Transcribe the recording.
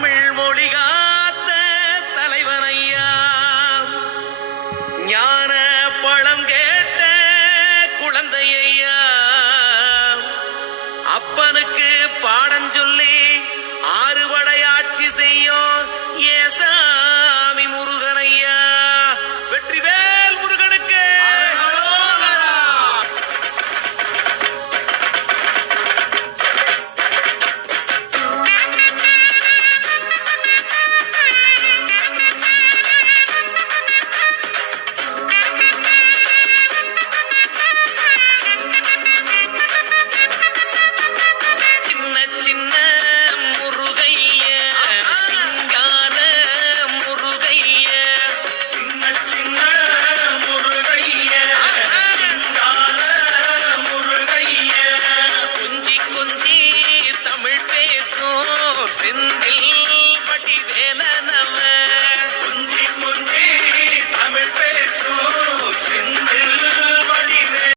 தமிழ் மொழி காத்த தலைவனையா? ஞான பழம் கேட்ட குழந்தையா அப்பனுக்கு பாடம் செந்தில்